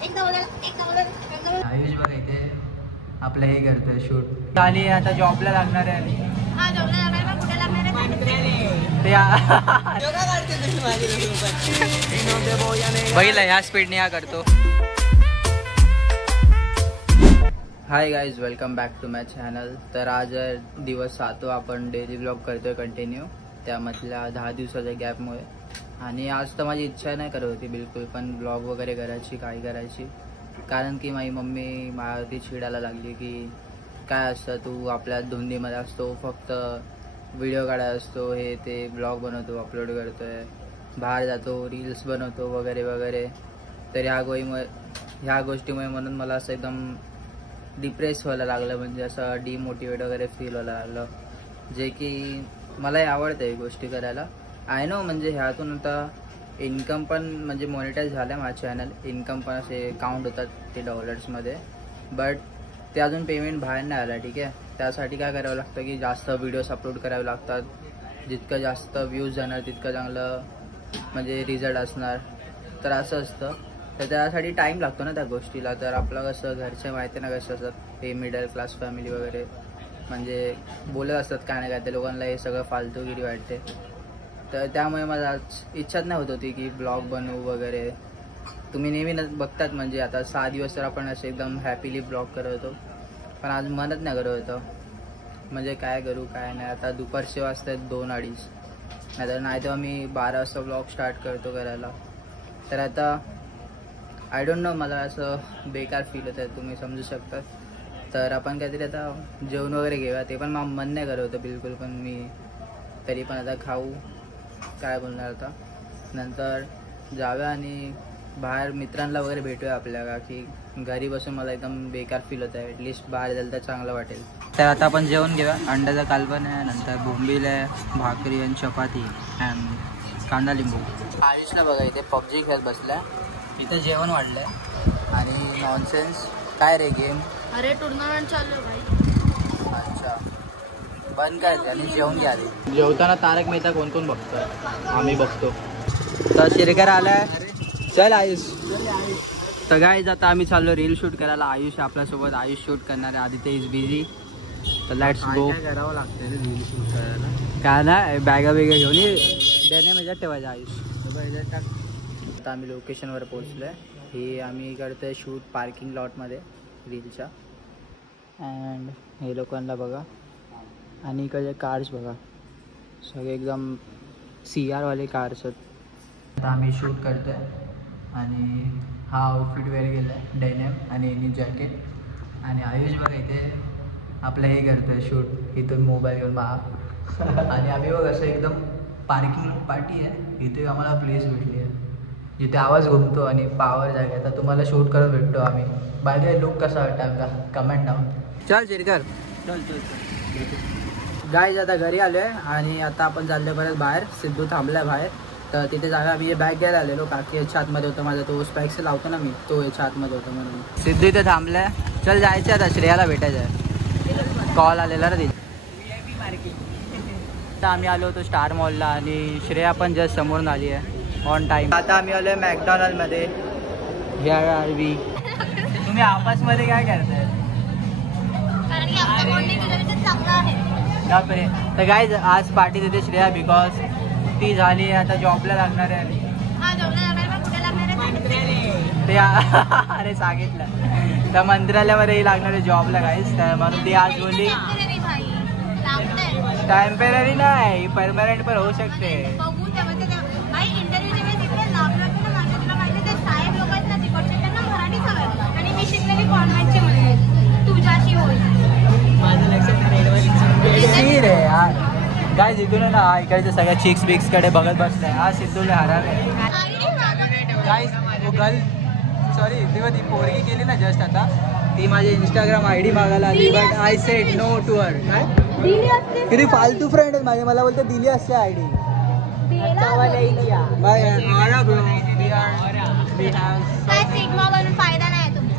आयुष बघ इथे आपलं हे करतोय शूट आली आता जॉबला लागणार आहे बघितलं ह्या स्पीडने हा करतो. Hi guys, welcome back to my channel. तर आज दिवस 7 आपण डेली ब्लॉग करतोय कंटिन्यू, त्यामधल्या 10 दिवसाच्या गॅपमुळे. आणि आज तर माझी इच्छा नाही करत होती बिलकुल पण ब्लॉग वगैरे करायची, काय करायची, कारण की माझी मम्मी माझ्यावरती चिडायला लागली की काय असतं तू आपल्या धुंदीमध्ये असतो, फक्त व्हिडिओ काढायला असतो, हे ते ब्लॉग बनवतो, अपलोड करतोय, बाहेर जातो, रील्स बनवतो वगैरे वगैरे. तर ह्या गोष्टीमुळे म्हणून मला असं एकदम डिप्रेस व्हायला लागलं, म्हणजे असं डिमोटिवेट वगैरे फील व्हायला लागलं, जे की मलाही आवडतं ही गोष्टी करायला. आय नो म्हणजे ह्यातून आता इन्कम पण म्हणजे मॉनिटाईज झालं आहे माझं चॅनल, इन्कम पण असे काउंट होतात ते डॉलर्समध्ये, बट ते अजून पेमेंट बाहेर नाही आला. ठीक आहे, त्यासाठी काय करावं लागतं की जास्त व्हिडिओज अपलोड करावे लागतात, जितकं जास्त व्ह्यूज जाणार तितकं चांगलं म्हणजे रिझल्ट असणार. तर असं असतं, तर त्यासाठी टाईम लागतो ना त्या गोष्टीला. तर आपलं कसं घरचे माहिती ना कसं असतात, ते मिडल क्लास फॅमिली वगैरे म्हणजे बोलत असतात काय नाही काय, ते लोकांना हे सगळं फालतूगिरी वाटते. तर त्यामुळे मला आज इच्छाच नाही होत होती की ब्लॉग बनवू वगैरे. तुम्ही नेहमी बघतात म्हणजे आता 6 दिवस तर आपण असे एकदम हॅपीली ब्लॉग करत होतो, पण आज मनच नाही करत होतं, म्हणजे काय करू काय नाही. आता दुपारचे वाजतात 2-2:30, नाही तेव्हा मी 12 वाजता ब्लॉग स्टार्ट करतो करायला. तर आता आय डोंट नो, मला असं बेकार फील होत आहे, तुम्ही समजू शकता. तर आपण काहीतरी आता जेवण वगैरे घेऊया, ते पण मला मन नाही करत होतं बिलकुल, पण मी तरी पण आता खाऊ, काय बोलणार आता. नंतर जाऊया आणि बाहेर मित्रांना वगैरे भेटूया आपल्या, का की घरी बसून मला एकदम बेकार फील होत आहे. ॲटलिस्ट बाहेर जायला तर चांगलं वाटेल. तर आता आपण जेवण घेऊया, अंड्याचा कालवण आहे, नंतर बोंबील आहे, भाकरी आणि चपाती अँड कांदा लिंबू. आयुषला बघा इथे PUBG खेळत बसलाय, इथे जेवण वाढलंय आणि नॉनसेन्स काय रे गेम. अरे टुर्नामेंट चालू आहे भाई. अच्छा, बंद करते आणि जेवण घ्या. जेवताना तारक मेहता कोण कोण बघतोय? आम्ही बघतो. तर शिरकर आलाय, चल आयुष. तर गाईज आता आम्ही चाललो रील शूट करायला. आयुष आपल्यासोबत, आयुष शूट करणार आहे, आदित्य इज बिझी. तर लेट्स गो. करावं लागतं रील शूट करायला, काय ना बॅगा बिगा घेऊन देणे म्हणजे ठेवायचं आयुष. आता आम्ही लोकेशनवर पोहोचलो आहे. ही आम्ही करतोय शूट पार्किंग लॉटमध्ये रीलच्या. अँड हे लोकांना बघा, आणि इकडे कार्स बघा, सगळे एकदम CR वाले कार्स आहेत. आता आम्ही शूट करतोय आणि हा आउटफिट वेअर केला आहे, डेनिम आणि एनी जॅकेट. आणि आयुष बघा इथे आपलं हे करतोय शूट, इथून मोबाईल घेऊन बघा. आणि आम्ही बघ असं एकदम पार्किंग पार्टी आहे, इथे आम्हाला प्लेस भेटली आहे जिथे आवाज घुमतो आणि पावर जागे. आता तुम्हाला शूट करत भेटतो आम्ही. बाय द वे लुक कसा वाटतं आमचा कमेंट डाऊन. चल शिरकर, चल गाईज आता घरी आलो आहे आणि आता आपण चाललो परत बाहेर. सिद्धू थांबला आहे बाहेर, तर तिथे जागा मी बॅग घ्यायला आलेलो. काकी याच्या आतमध्ये होतं माझा, तो स्पॅक्स लावतो ना मी, तो याच्या आतमध्ये होतो म्हणून. सिद्धू इथे थांबलाय, चल जायचं आता, श्रेयाला भेटायचं आहे, कॉल आलेला ना तिथे. आता आम्ही आलो होतो स्टार मॉलला आणि श्रेया पण जस्ट समोरून आली आहे ऑन टाइम. आता आम्ही आलो आहे मॅकडॉनल्डमध्ये. तुम्ही आपसमध्ये काय करताय? तर गाईज आज पार्टी देते श्रेया, बिकॉज ती झाली आता जॉबला लागणार आहे. ते अरे सांगितलं तर मंत्रालयामध्ये लागणार आहे जॉबला गाईज, तर म्हणून ती आज बोलली टेम्पररी नाही परमनंट पण होऊ शकते. गाईज इथून ना इकडच्या सगळ्या चिक्स बिक्स कडे बघत बसलाय. हा सिद्धूला हरावे गाईज. वो गर्ल सॉरी तेव्हा ती पोरगी केली ना जस्ट आता, ती माझी इंस्टाग्राम ID मागायला आली, but I said no to her. किती फालतू फ्रेंड आहेत माझे, मला बोलते दिली असते ID.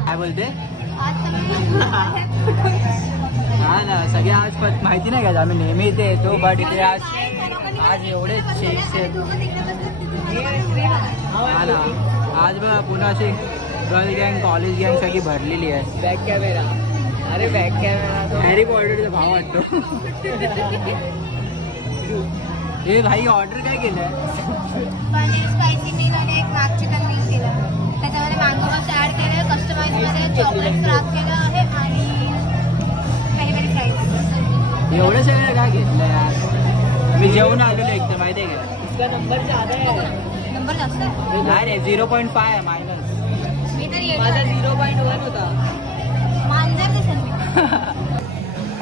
काय बोलते हा ना, सगळे आज माहिती नाही का आम्ही नेहमी इथे येतो, बट इथे आज एवढे चेक्स आहेत. हा ना, आज बघा पुन्हा असे गर्ल गँग कॉलेज गँग सगळी भरलेली आहे. बॅक कॅमेरा, अरे बॅक कॅमेरा हॅरी पॉटरचा भाव वाटतो. हे भाई ऑर्डर काय केलं? पनीर स्पायसी मील आणि एक नाग चिकन मील केलं. त्याच्यामध्ये मँगो मस्त ऍड केलं, कस्टमाइज मध्ये चॉकलेट फ्राप केलं आहे आणि पेरी पेरी फ्राईज. एवढं सगळं काय घेतलं यार? मी जेवण आलेलो एकदम माहिती आहे का? इसका नंबर ज्यादा आहे. नंबर जास्त आहे? नाही रे 0.5 आहे मायनस. मी तर माझा 0.1 होता. मांजर दिसेल मी.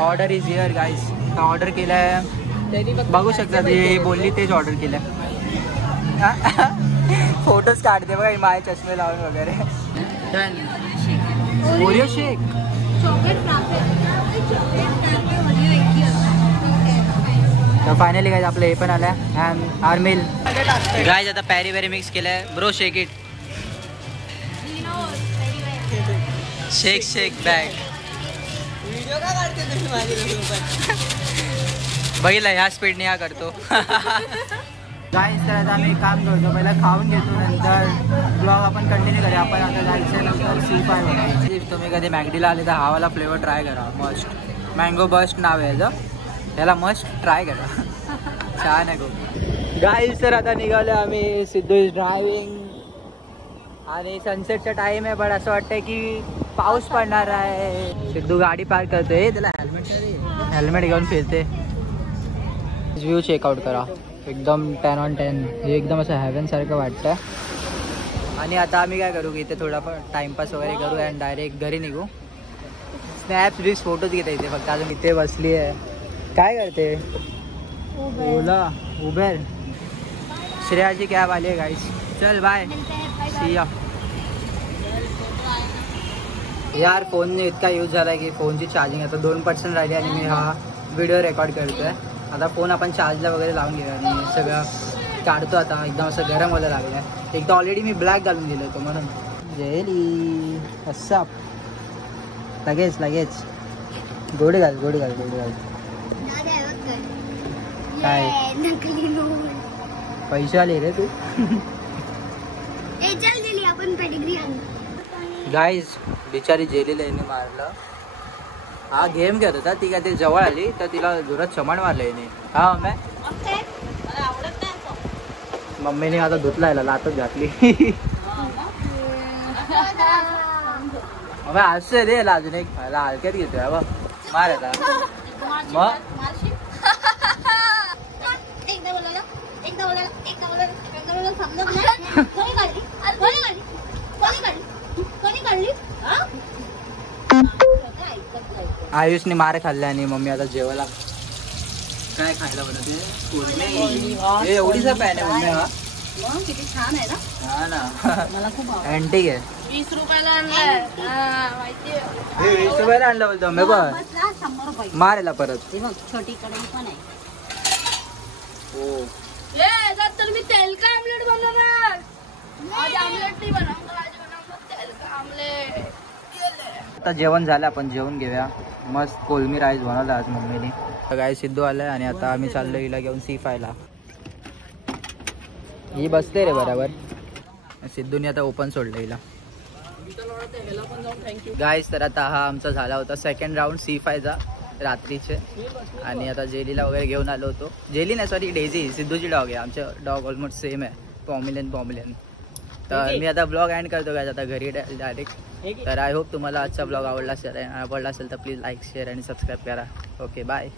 Order is here guys. Order केलं आहे, बघू शकता. ते बोलली तेच ऑर्डर केलं. फोटोज काढते बघा माझे चष्मे लावून वगैरे. डन. ओरिओ शेक. चॉकलेट फ्राप आहे. चॉकलेट फ्राप आहे ओरिओ एक. तर फायनली गाईज आपलं हे पण आलं अँड आर मिल. गाईज आता पॅरी वेरी मिक्स केलं आहे. Bro shake it. Shake shake bag. Video का काढते तुम्ही माझे? बघितलं ह्या स्पीडने हा करतो. गाईज तर आता आम्ही एक काम करतो, पहिला खाऊन घेतो नंतर ब्लॉग आपण कंटिन्यू करूया. आपण आता जायचं नंतर C5 होते. तुम्ही कधी मॅगडीला आले तर हावाला फ्लेवर ट्राय करा. मस्ट. मँगो बस्ट नाव आहे याचं. त्याला मस्ट ट्राय करा. छान आहे खूप. गाईज तर आता निघालो आम्ही. सिद्धू इज ड्रायव्हिंग आणि सनसेटचा टाइम आहे, पण असं वाटतंय की पाऊस पडणार आहे. सिद्धू गाडी पार्क करतोय. त्याला हेल्मेट घेऊन फिरते. व्ह्यू चेकआउट करा, एकदम 10 on 10. हे एकदम असं हेवन सारखं वाटतं. आणि आता आम्ही काय करू की इथे थोडाफार टाइमपास वगैरे करू आणि डायरेक्ट घरी निघू. स्नॅप्स बिप्स फोटोज घेता इथे. फक्त अजून इथे बसली आहे. काय करते? ओला उबेर. श्रेयाची कॅब आली आहे गाईस. चल बाय, सी या. यार फोनने इतका यूज झाला आहे की फोनची चार्जिंग आता 2% राहिली आणि मी हा व्हिडिओ रेकॉर्ड करतोय. आता फोन आपण चार्जला वगैरे लावून घेऊया आणि सगळं काढतो. आता एकदम असं गरम व्हायला लागलं आहे. एक तर ऑलरेडी मी ब्लॅक घालून दिलं होतं म्हणून. जेली असं लगेच लगेच गोडी घाल गोडी घाल गोडी घाल. काय पैसे आले रे तू? आपण पेडिग्री गाईज बिचारी जेलीला याने मारलं. हा गेम घेत होता. ती काय ते जवळ आली तर तिला जोरात चमण मारलं याने. हा मम्मीने आता धुतला याला, लातच घातली. असं रे अजून एक हलक्यात घेतोय बा. मार आता मग. आयुषने मार खाल्ला आणि मम्मी आता जेवायला. काय खायला बनवते? एवढीचा पॅन आहे मम्मी. हा किती छान आहे ना. हा ना, मला खूप अँटिक आहे. 20 रुपयाला आणलाय. माहिती 20 रुपयाला आणलं बोलतो मी. बघ 100 रुपये. मारेला परत. छोटी कढई पण आहे. हो तर मी तेल का आमलेट बनवणार. आज आमलेट नाही बनवणार, आज बनवणार तेल का आमलेट. आता जेवण झालं, आपण जेवण घेऊया. मस्त कोलमी राईस बनवला आज मम्मीने. काय सिद्धू आलाय आणि आता आम्ही चाललो हिला घेऊन C5 ला. ही बसते रे बरोबर. सिद्धूने आता ओपन सोडलं हिला. गाईस तर आता हा आमचा झाला होता सेकंड राऊंड C5 चा रात्रीचे. आणि आता जेलीला वगैरे घेऊन आलो होतो. जेली नाही सॉरी, डेझी सिद्धूची डॉग आहे. आमचे डॉग ऑलमोस्ट सेम आहे, पॉमिलियन. तर मी आता ब्लॉग एंड करतो काय आता घरी डायरेक्ट. तर आय होप तुम्हाला आजचा ब्लॉग आवडला असेल तर प्लीज लाईक शेअर आणि सबस्क्राईब करा. Okay bye.